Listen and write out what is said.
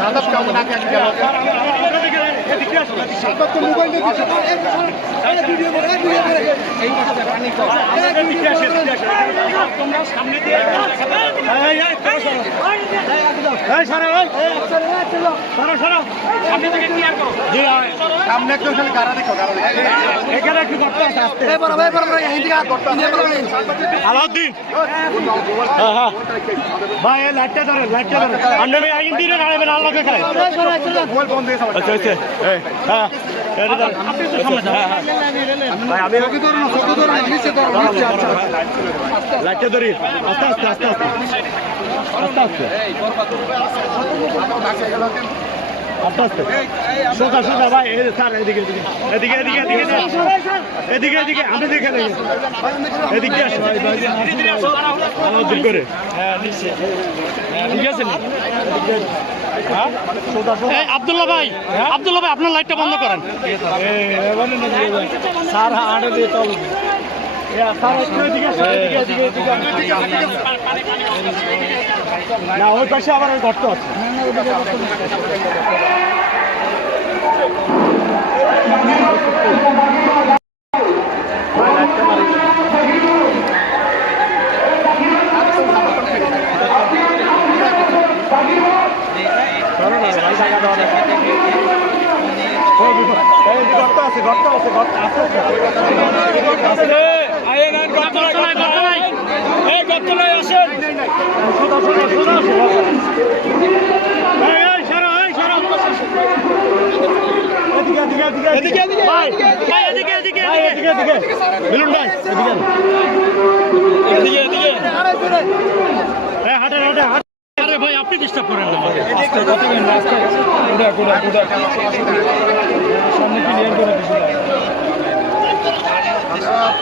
সাদা কামনা কেন সাদা তো মোবাইল সামনে একটু কারা দেখো এখানে একটু করতে আসতে আলাউদ্দিন ভাই লাইটটা ধরেন লাইটটা ধরেন আন্ডারে আইন দিন আর আল্লাহকে খায় আচ্ছা আচ্ছা হ্যাঁ লাইটে ধরি আস্তে আস্তে আস্তে আস্তে আস্তে আস্তে আস্তে। আস্তে আস্তে। সোজা সোজা ভাই এই স্যার এদিকে এদিকে। এদিকে এদিকে এদিকে এদিকে। আমি দেখে দেখে এদিকে আসো করে। ঠিক আছে এই ভাই আব্দুল্লাহ ভাই আপনার লাইটটা বন্ধ করেন। স্যার দিয়ে চল। না ওই পাশে আবার গর্ত আছে গর্ত আছে গর্ত আছে গর্ত আছে গর্ত নাই, গর্ত নাই। এই গর্ত নাই, আসেন। সোজা সোজা সোজা আসো এই এই সরো এই সরো এদিকে এদিকে এদিকে এদিকে এদিকে ভাই এদিকে, এদিকে, এদিকে। এদিকে এদিকে মিলুন ভাই এদিকে এদিকে, এদিকে। এই হাঁটে হাঁটে হাঁটে আরে ভাই আপনি ডিস্টার্ব করেন না। সামনে ক্লিয়ার করে